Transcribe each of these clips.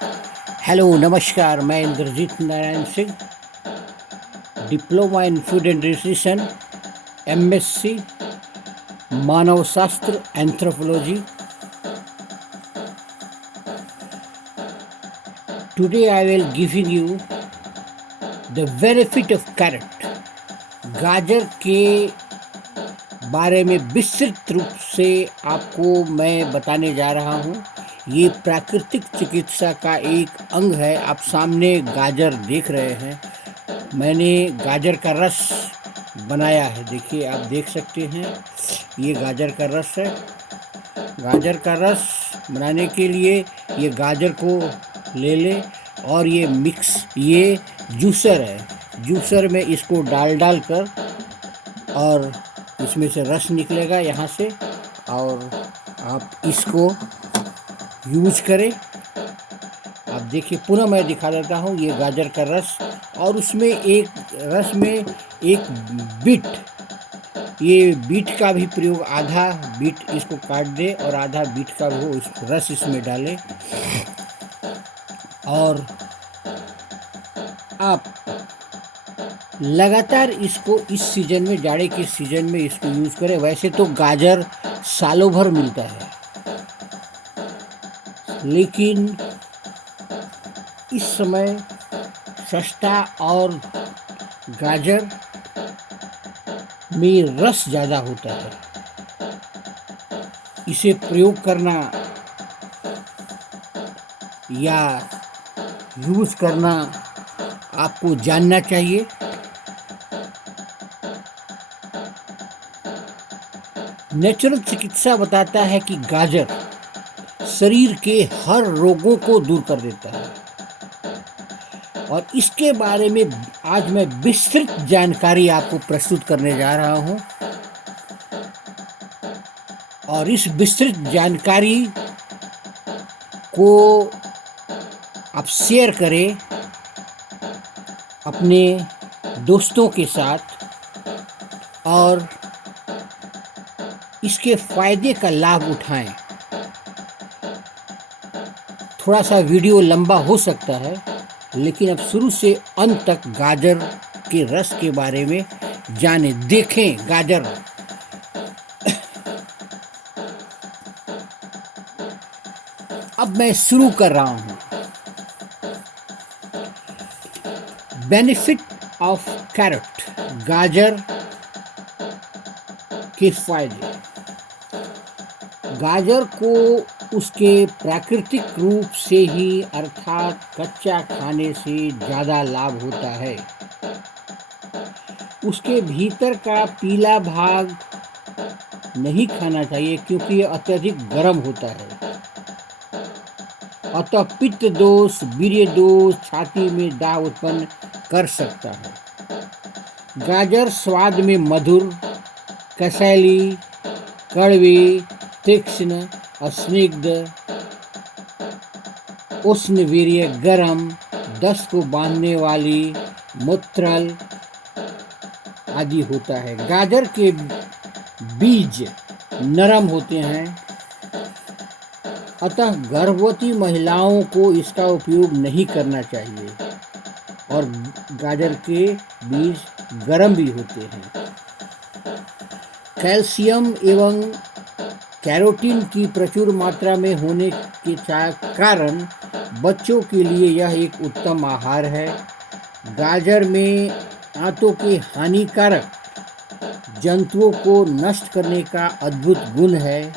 Hello नमस्कार, मैं Indrajeet Narayan Singh, diploma in food and nutrition, MSc मानव शास्त्र anthropology. Today I will giving you the benefit of carrot. गाजर के बारे में विस्तृत रूप से आपको मैं बताने जा रहा हूँ. ये प्राकृतिक चिकित्सा का एक अंग है. आप सामने गाजर देख रहे हैं. मैंने गाजर का रस बनाया है. देखिए, आप देख सकते हैं, ये गाजर का रस है. गाजर का रस बनाने के लिए ये गाजर को ले लें और ये जूसर है. जूसर में इसको डाल कर और इसमें से रस निकलेगा यहाँ से, और आप इसको यूज करें. आप देखिए, पुनः मैं दिखा देता हूँ. ये गाजर का रस, और उसमें रस में एक बीट, ये बीट का भी प्रयोग, आधा बीट इसको काट दे और आधा बीट का वो रस इसमें डालें. और आप लगातार इसको इस सीजन में, जाड़े के सीजन में इसको यूज़ करें. वैसे तो गाजर सालों भर मिलता है, लेकिन इस समय सस्ता और गाजर में रस ज़्यादा होता है. इसे प्रयोग करना या यूज़ करना आपको जानना चाहिए. नेचुरल चिकित्सा बताता है कि गाजर शरीर के हर रोगों को दूर कर देता है, और इसके बारे में आज मैं विस्तृत जानकारी आपको प्रस्तुत करने जा रहा हूं. और इस विस्तृत जानकारी को आप शेयर करें अपने दोस्तों के साथ, और इसके फायदे का लाभ उठाएं. थोड़ा सा वीडियो लंबा हो सकता है, लेकिन अब शुरू से अंत तक गाजर के रस के बारे में जानें, देखें गाजर. अब मैं शुरू कर रहा हूं. बेनिफिट ऑफ कैरेट, गाजर के फायदे. गाजर को उसके प्राकृतिक रूप से ही, अर्थात कच्चा खाने से ज़्यादा लाभ होता है. उसके भीतर का पीला भाग नहीं खाना चाहिए, क्योंकि ये अत्यधिक गर्म होता है. अतः पित्त दोष, वीर्य दोष, छाती में दाह उत्पन्न कर सकता है. गाजर स्वाद में मधुर, कसैली, कड़वी, तीक्ष्ण, स्निग्ध, उष्ण वीर्य, गरम, दस्त को बांधने वाली, मूत्रल आदि होता है. गाजर के बीज नरम होते हैं, अतः गर्भवती महिलाओं को इसका उपयोग नहीं करना चाहिए. और गाजर के बीज गर्म भी होते हैं. कैल्शियम एवं कैरोटीन की प्रचुर मात्रा में होने के कारण बच्चों के लिए यह एक उत्तम आहार है. गाजर में आंतों के हानिकारक जंतुओं को नष्ट करने का अद्भुत गुण है.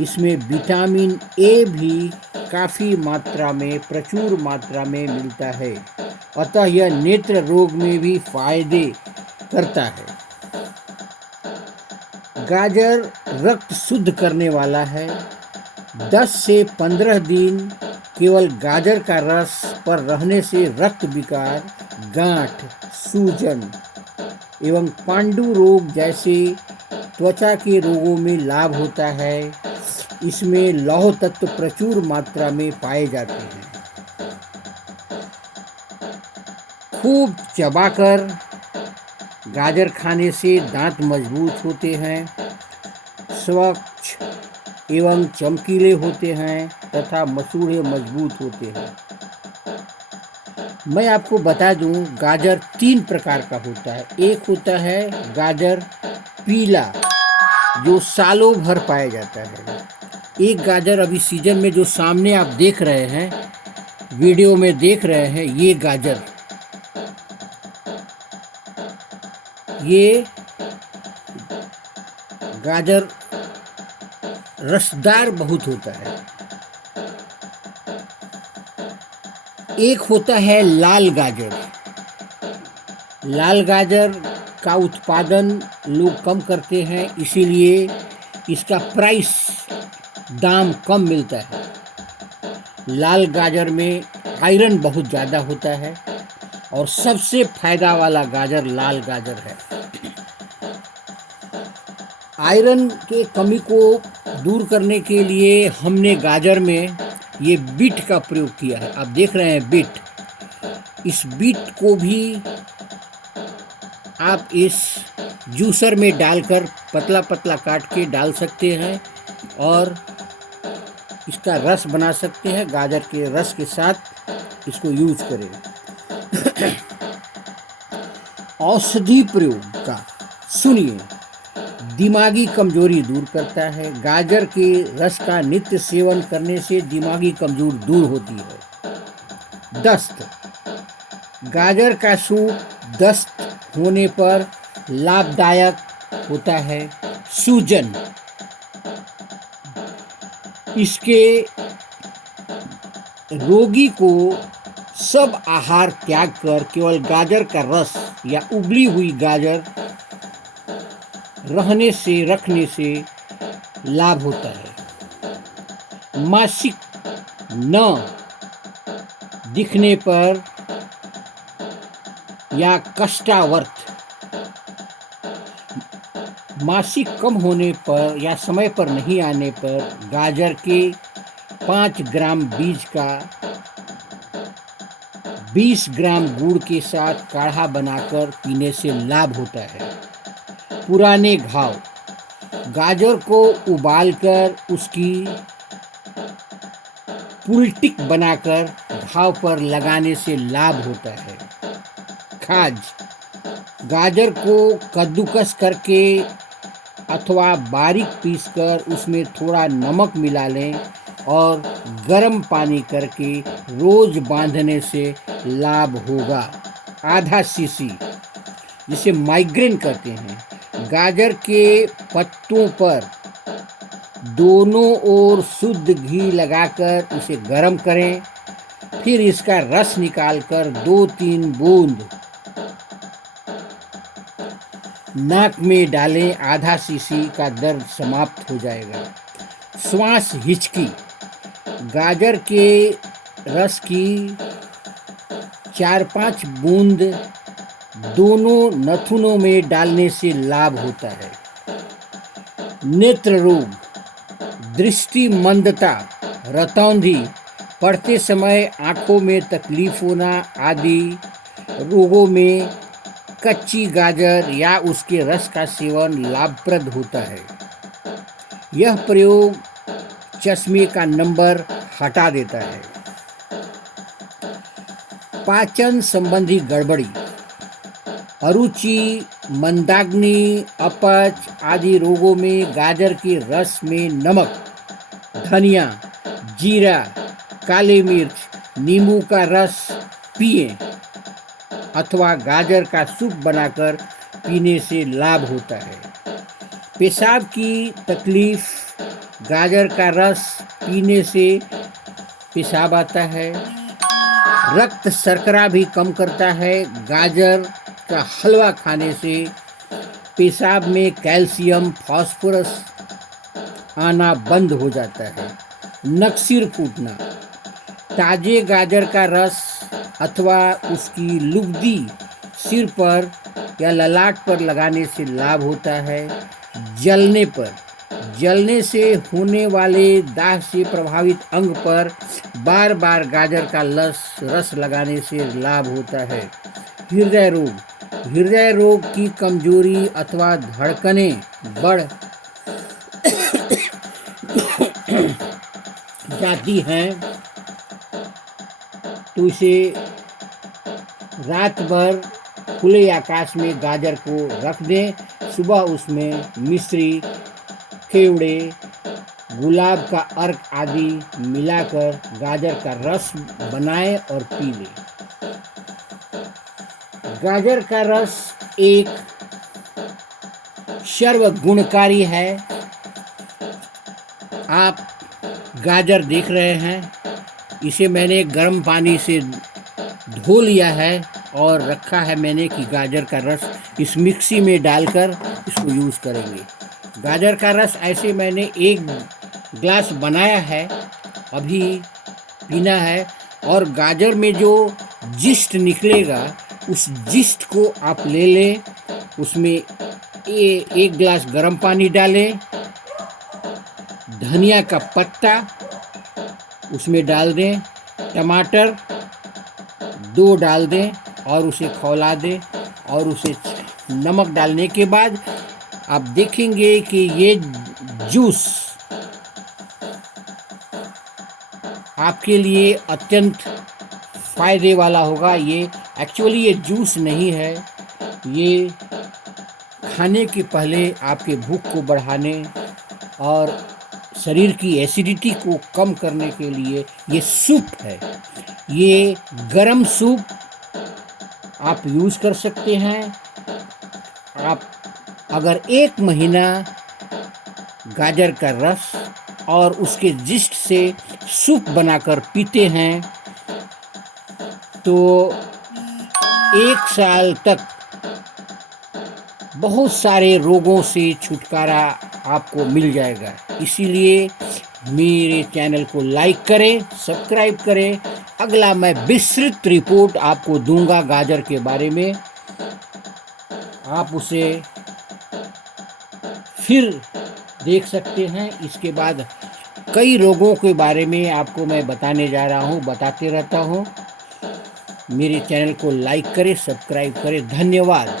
इसमें विटामिन ए भी काफ़ी मात्रा में, प्रचुर मात्रा में मिलता है. अतः यह नेत्र रोग में भी फायदे करता है. गाजर रक्त शुद्ध करने वाला है. 10 से 15 दिन केवल गाजर का रस पर रहने से रक्त विकार, गांठ, सूजन एवं पांडु रोग जैसे त्वचा के रोगों में लाभ होता है. इसमें लौह तत्व प्रचुर मात्रा में पाए जाते हैं. खूब चबाकर गाजर खाने से दांत मजबूत होते हैं, स्वच्छ एवं चमकीले होते हैं तथा मसूड़े मजबूत होते हैं. मैं आपको बता दूं, गाजर 3 प्रकार का होता है। एक होता है गाजर पीला, जो सालों भर पाया जाता है। एक गाजर अभी सीजन में जो सामने आप देख रहे हैं, वीडियो में देख रहे हैं, ये गाजर, ये गाजर रसदार बहुत होता है। एक होता है लाल गाजर। लाल गाजर का उत्पादन लोग कम करते हैं, इसीलिए इसका प्राइस, दाम कम मिलता है। लाल गाजर में आयरन बहुत ज़्यादा होता है और सबसे फायदा वाला गाजर लाल गाजर है। आयरन के कमी को दूर करने के लिए हमने गाजर में ये बीट का प्रयोग किया है। आप देख रहे हैं बीट। इस बीट को भी आप इस जूसर में डालकर पतला पतला काट के डाल सकते हैं और इसका रस बना सकते हैं। गाजर के रस के साथ इसको यूज करें। औषधि प्रयोग का सुनिए। दिमागी कमजोरी दूर करता है। गाजर के रस का नित्य सेवन करने से दिमागी कमजोरी दूर होती है। दस्त, गाजर का सूप दस्त होने पर लाभदायक होता है। सूजन, इसके रोगी को सब आहार त्याग कर केवल गाजर का रस या उबली हुई गाजर रखने से लाभ होता है। मासिक न दिखने पर या कष्टावर्त, मासिक कम होने पर या समय पर नहीं आने पर गाजर के 5 ग्राम बीज का 20 ग्राम गुड़ के साथ काढ़ा बनाकर पीने से लाभ होता है। पुराने घाव, गाजर को उबालकर उसकी पुलटिक बनाकर घाव पर लगाने से लाभ होता है। खाज, गाजर को कद्दूकस करके अथवा बारीक पीसकर उसमें थोड़ा नमक मिला लें और गर्म पानी करके रोज बांधने से लाभ होगा। आधा सीसी, जिसे माइग्रेन कहते हैं, गाजर के पत्तों पर दोनों ओर शुद्ध घी लगाकर उसे गर्म करें। फिर इसका रस निकालकर 2-3 बूंद नाक में डालें। आधा सीसी का दर्द समाप्त हो जाएगा। श्वास हिचकी, गाजर के रस की 4-5 बूंद दोनों नथुनों में डालने से लाभ होता है। नेत्र रोग, दृष्टि मंदता, रतौंधी, पढ़ते समय आँखों में तकलीफ होना आदि रोगों में कच्ची गाजर या उसके रस का सेवन लाभप्रद होता है। यह प्रयोग चश्मे का नंबर हटा देता है। पाचन संबंधी गड़बड़ी, अरुचि, मंदाग्नि, अपच आदि रोगों में गाजर के रस में नमक, धनिया, जीरा, काली मिर्च, नींबू का रस पिएं अथवा गाजर का सूप बनाकर पीने से लाभ होता है। पेशाब की तकलीफ, गाजर का रस पीने से पेशाब आता है। रक्त शर्करा भी कम करता है। गाजर का हलवा खाने से पेशाब में कैल्शियम, फास्फोरस आना बंद हो जाता है। नक्सिर फूटना, ताजे गाजर का रस अथवा उसकी लुगदी सिर पर या ललाट पर लगाने से लाभ होता है। जलने पर, जलने से होने वाले दाह से प्रभावित अंग पर बार बार गाजर का रस लगाने से लाभ होता है। हृदय रोग, हृदय रोग की कमजोरी अथवा धड़कनें बढ़ जाती हैं तो इसे रात भर खुले आकाश में गाजर को रख दें। सुबह उसमें मिश्री, केवड़े, गुलाब का अर्क आदि मिलाकर गाजर का रस बनाएं और पी लें। गाजर का रस एक सर्वगुणकारी है। आप गाजर देख रहे हैं, इसे मैंने गर्म पानी से धो लिया है और रखा है मैंने कि गाजर का रस इस मिक्सी में डालकर इसको यूज़ करेंगे। गाजर का रस ऐसे मैंने 1 ग्लास बनाया है, अभी पीना है। और गाजर में जो जिस्ट निकलेगा उस जिस्ट को आप ले लें, उसमें 1 ग्लास गर्म पानी डालें, धनिया का पत्ता उसमें डाल दें, टमाटर 2 डाल दें और उसे खौला दें। और उसे नमक डालने के बाद आप देखेंगे कि ये जूस आपके लिए अत्यंत फ़ायदे वाला होगा। ये एक्चुअली ये जूस नहीं है, ये खाने के पहले आपके भूख को बढ़ाने और शरीर की एसिडिटी को कम करने के लिए ये सूप है। ये गरम सूप आप यूज़ कर सकते हैं। आप अगर 1 महीना गाजर का रस और उसके जिस्ट से सूप बनाकर पीते हैं तो 1 साल तक बहुत सारे रोगों से छुटकारा आपको मिल जाएगा। इसीलिए मेरे चैनल को लाइक करें, सब्सक्राइब करें। अगला मैं विस्तृत रिपोर्ट आपको दूंगा गाजर के बारे में, आप उसे फिर देख सकते हैं। इसके बाद कई रोगों के बारे में आपको मैं बताने जा रहा हूँ, बताते रहता हूँ। मेरे चैनल को लाइक करें, सब्सक्राइब करें। धन्यवाद।